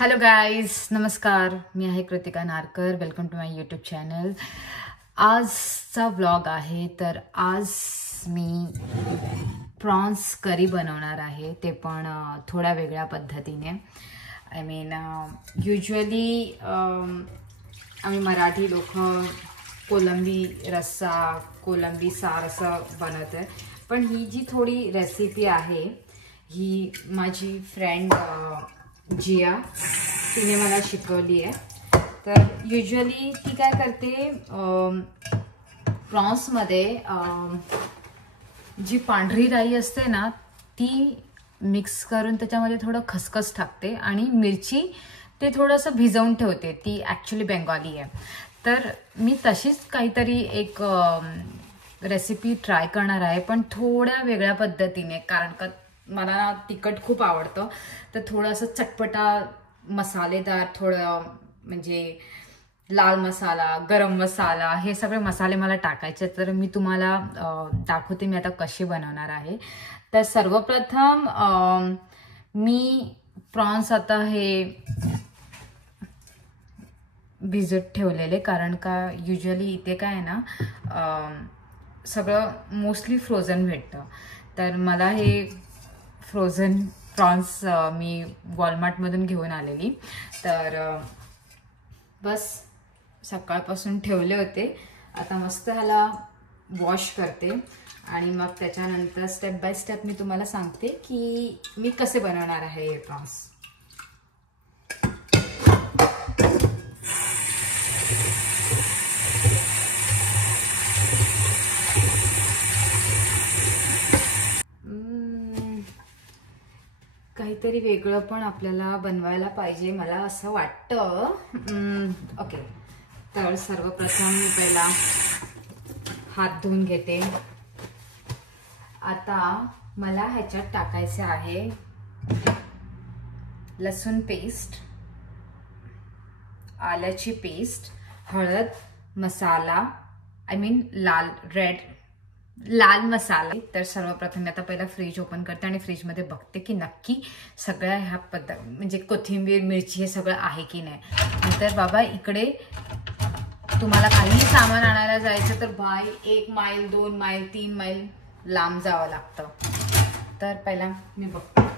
Hello guys, नमस्कार. मी आहे Kritika Narkar. Welcome to my YouTube channel. आजचा व्लॉग आहे. तर आज मी प्रॉन्स करी बनवणार आहे, ते पण थोड्या वेगळ्या पद्धतीने. आय मीन युजली आम्ही मराठी लोक कोलंबी रस्सा, कोलंबी सार असं बनवत आहे. पण ही जी थोडी रेसिपी आहे ही माझी फ्रेंड जिया तिने मला शिकवली आहे. तर युजली ती काय करते, प्रॉन्समध्ये जी पांढरी राई असते ना ती मिक्स करून त्याच्यामध्ये थोडं खसखस टाकते आणि मिरची ते थोडंसं भिजवून ठेवते. ती ॲक्च्युली बेंगॉली आहे. तर मी तशीच काहीतरी एक रेसिपी ट्राय करणार आहे, पण थोड्या वेगळ्या पद्धतीने. कारण का मला तिखट खूप आवडतं, तर थोडंसं चटपटा मसालेदार, थोडं म्हणजे लाल मसाला, गरम मसाला, हे सगळे मसाले मला टाकायचे. तर मी तुम्हाला दाखवते मी आता कशी बनवणार आहे. तर सर्वप्रथम मी प्रॉन्स आता हे भिजत ठेवलेले, कारण का युजली इथे काय आहे ना सगळं मोस्टली फ्रोझन भेटतं. तर मला हे फ्रोझन प्रॉन्स मी वॉलमार्टमधून घेऊन आलेली. तर बस सकाळपासून ठेवले होते. आता मस्त ह्याला वॉश करते आणि मग त्याच्यानंतर स्टेप बाय स्टेप मी तुम्हाला सांगते की मी कसे बनवणार आहे हे प्रॉन्स. काहीतरी वेगळं पण आपल्याला बनवायला पाहिजे, मला असं वाटतं. ओके, तर सर्वप्रथम मी पहिला हात धुवून घेते. आता मला ह्याच्यात टाकायचे आहे लसूण पेस्ट, आल्याची पेस्ट, हळद, मसाला, आय मीन लाल मसाला. तर सर्वप्रथम आता पहिला फ्रीज ओपन करते आणि फ्रीजमध्ये बघते की नक्की सगळ्या ह्या म्हणजे कोथिंबीर, मिरची हे सगळं आहे की नाही. नंतर बाबा इकडे तुम्हाला काही सामान आणायला जायचं तर बाय 1 मैल 2 मैल 3 मैल लांब जावं लागतं. तर पहिला मी बघते.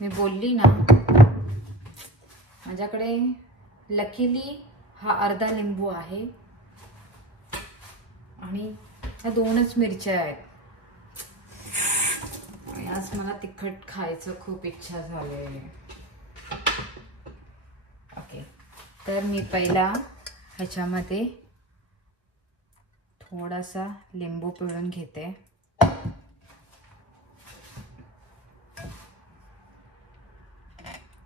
मी बोलली ना, माझ्याकडे लकीली हा अर्धा लिंबू आहे आणि ह्या 2च मिरच्या आहेत. आणि आज मला तिखट खायचं खूप इच्छा झाली. ओके, तर मी पहिला ह्याच्यामध्ये थोडासा लिंबू पिळून घेते.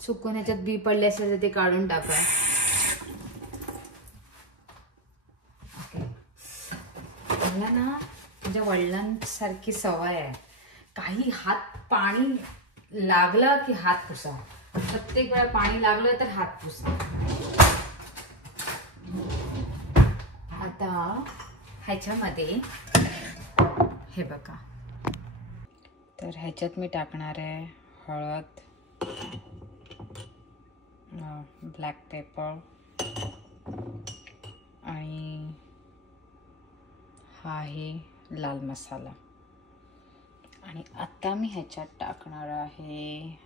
चुकून ह्याच्यात बी पडले असेल तर ते काढून टाका. ओके, मला ना माझ्या वडिलांसारखी सवय आहे, काही हात पाणी लागलं की हात पुसा. प्रत्येक वेळा पाणी लागलं तर हात पुसा. आता ह्याच्यामध्ये हे बघा, तर ह्याच्यात मी टाकणार आहे हळद, ब्लॅक पेपर आणि हा आहे लाल मसाला. आणि आता मी ह्याच्यात टाकणार आहे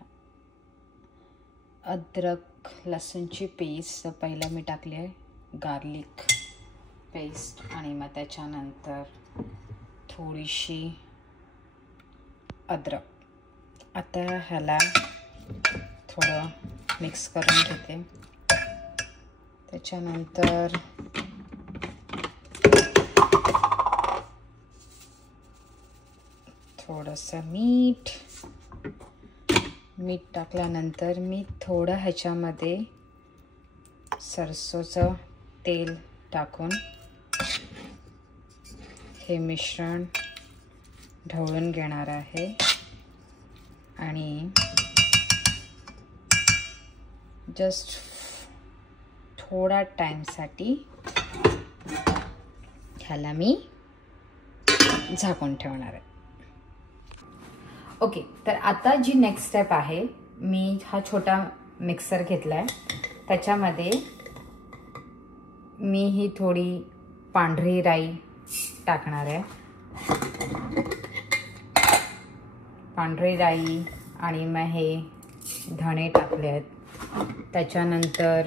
अद्रक लसूणची पेस्ट. पहिला मी टाकली आहे गार्लिक पेस्ट आणि मग त्याच्यानंतर थोडीशी अद्रक. आता ह्याला थोडं मिक्स करून घेते. त्याच्यानंतर थोडंसं मीठ टाकल्यानंतर मी थोडं ह्याच्यामध्ये सरसोचं तेल टाकून हे मिश्रण ढवळून घेणार आहे आणि जस्ट थोडा टाईमसाठी ह्याला मी झाकून ठेवणार आहे. ओके, तर आता जी नेक्स्ट स्टेप आहे, मी हा छोटा मिक्सर घेतला आहे, त्याच्यामध्ये मी ही थोडी पांढरी राई टाकणार आहे. पांढरी राई आणि मग हे धणे टाकले आहेत. त्याच्यानंतर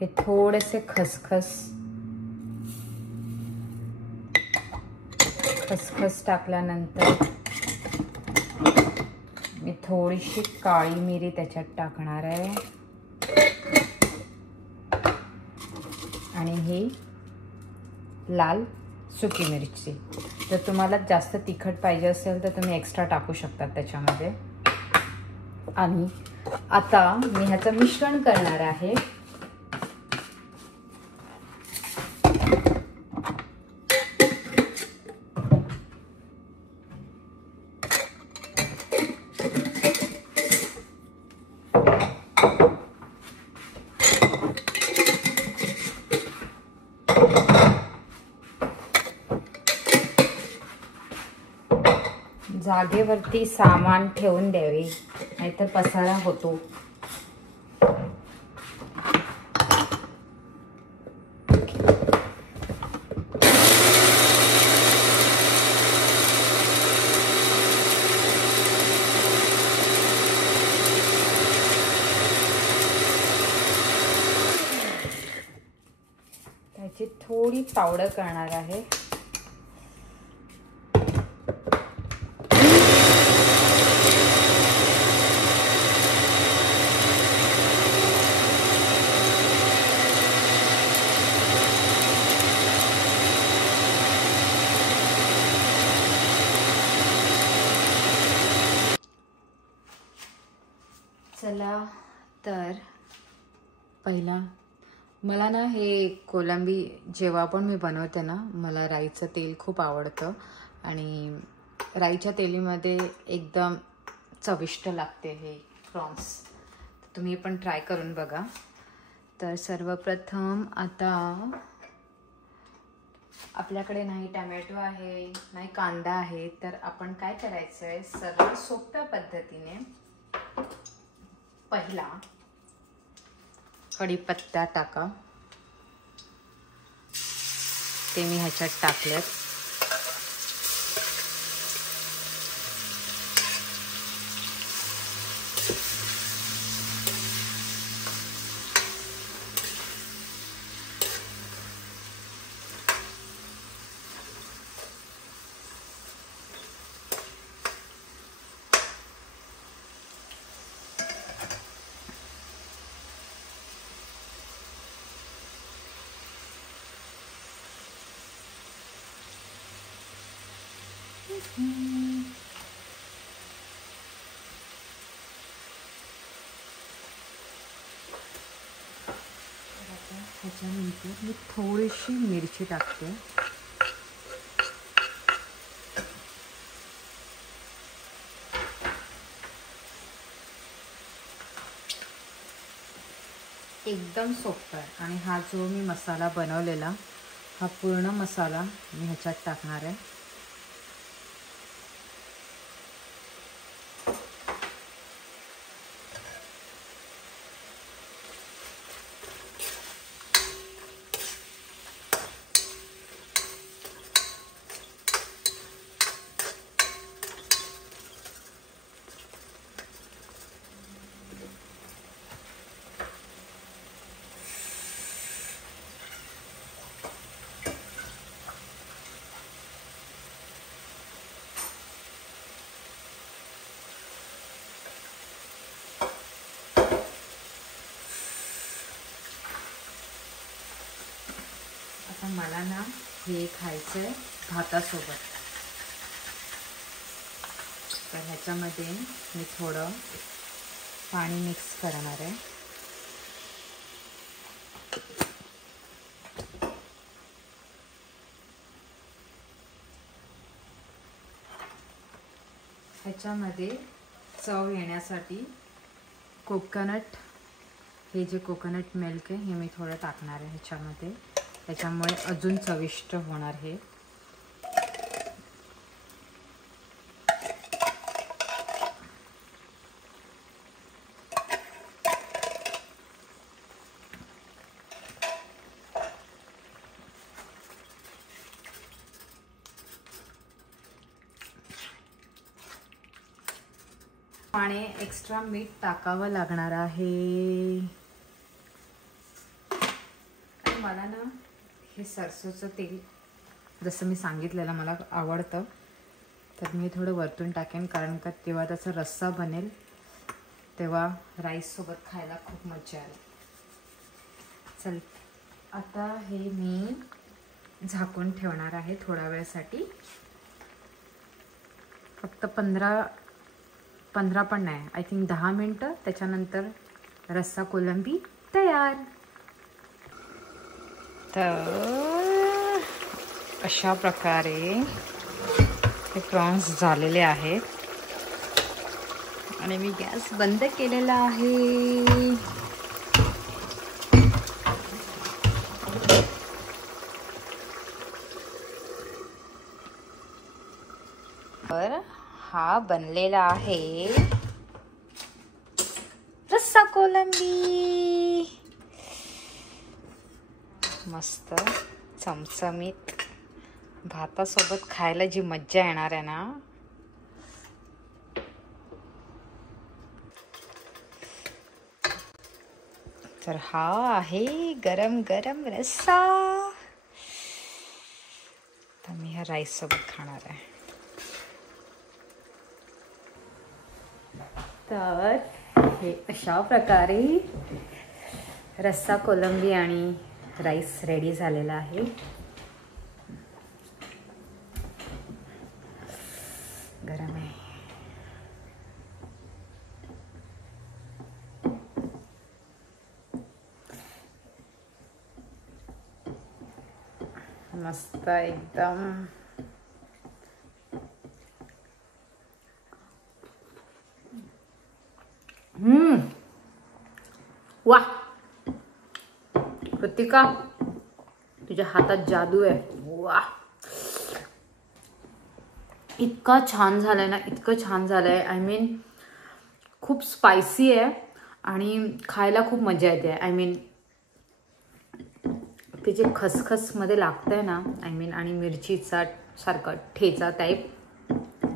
हे थोडेसे खसखस टाकल्यानंतर मी थोडीशी काळी मिरी त्याच्यात टाकणार आहे आणि ही लाल सुकी मिरची. जर तुम्हाला जास्त तिखट पाहिजे असेल तर तुम्ही एक्स्ट्रा टाकू शकता त्याच्यामध्ये. आणि आता मी ह्याचं मिश्रण करणार आहे. जागेवरती सामान ठेवून द्यावे, नाहीतर पसारा होतो. त्याची थोडी पावडर करणार आहे. चला, तर पहिला मला ना हे कोलंबी जेव्हा पण मी बनवते ना, मला राईचं तेल खूप आवडतं आणि राईच्या तेलीमध्ये एकदम चविष्ट लागते हे प्रॉन्स. तुम्ही पण ट्राय करून बघा. तर सर्वप्रथम आता आपल्याकडे नाही टमॅटो आहे, नाही कांदा आहे, तर आपण काय करायचं आहे, सर्वात सोप्या पद्धतीने पहिला कढीपत्ता टाका. ते मी ह्याच्यात टाकलेत. त्याच्यानंतर मी थोडीशी मिरची टाकते. एकदम सोपं आहे. आणि हा जो मी मसाला बनवलेला, हा पूर्ण मसाला मी ह्याच्यात टाकणार आहे. आता मला ना हे खायचं आहे भातासोबत. तर ह्याच्यामध्ये मी थोडं पाणी मिक्स करणार आहे. ह्याच्यामध्ये चव येण्यासाठी कोकोनट हे जे कोकोनट मिल्क आहे हे मी थोडं टाकणार आहे ह्याच्यामध्ये, त्याच्यामुळे अजून चविष्ट होणार हे. आणि एक्स्ट्रा मीठ टाकावं लागणार आहे. आणि मला ना हे सरसोचं तेल जसं मी सांगितलेलं मला आवडतं, तर मी थोडं वरतून टाकेन, कारण का तेव्हा त्याचा रस्सा बनेल तेव्हा राईससोबत खायला खूप मजा येईल. चल आता हे मी झाकून ठेवणार आहे थोड्या वेळासाठी, फक्त 15 पण नाही, आय थिंक 10 मिनटं. त्याच्यानंतर रस्सा कोलंबी तयार. तर अशा प्रकारे हे प्रॉन्स झालेले आहेत आणि मी गॅस बंद केलेला आहे. तर हा बनलेला आहे रस्सा कोलंबी. मस्त चमचमीत भातासोबत खायला जी मज्जा येणार आहे ना. तर हा आहे गरम गरम रस्सा. तर मी ह्या राईस सोबत खाणार आहे. तर हे अशा प्रकारे रस्सा कोलंबी आणि राईस रेडी झालेला आहे. गरम आहे. मस्त एकदम. वाह कृतिका, तुझ्या हातात जादू आहे. वाह, इतका छान झालाय ना, इतकं छान झालंय. आय मीन खूप स्पायसी आहे आणि खायला खूप मजा येते. आय मीन ते जे खसखसमध्ये लागतंय ना, आय मीन, आणि मिरचीचा सारखा ठेचा टाईप,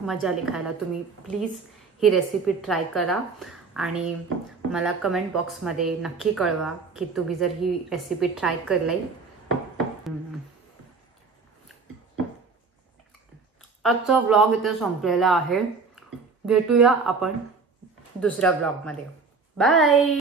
मजा आली खायला. तुम्ही प्लीज ही रेसिपी ट्राय करा आणि मला कमेंट बॉक्समध्ये नक्की कळवा की तुम्ही जर ही रेसिपी ट्राय केली. आजचा व्लॉग इथे संपलेला आहे. भेटूया आपण दुसऱ्या व्लॉगमध्ये. बाय.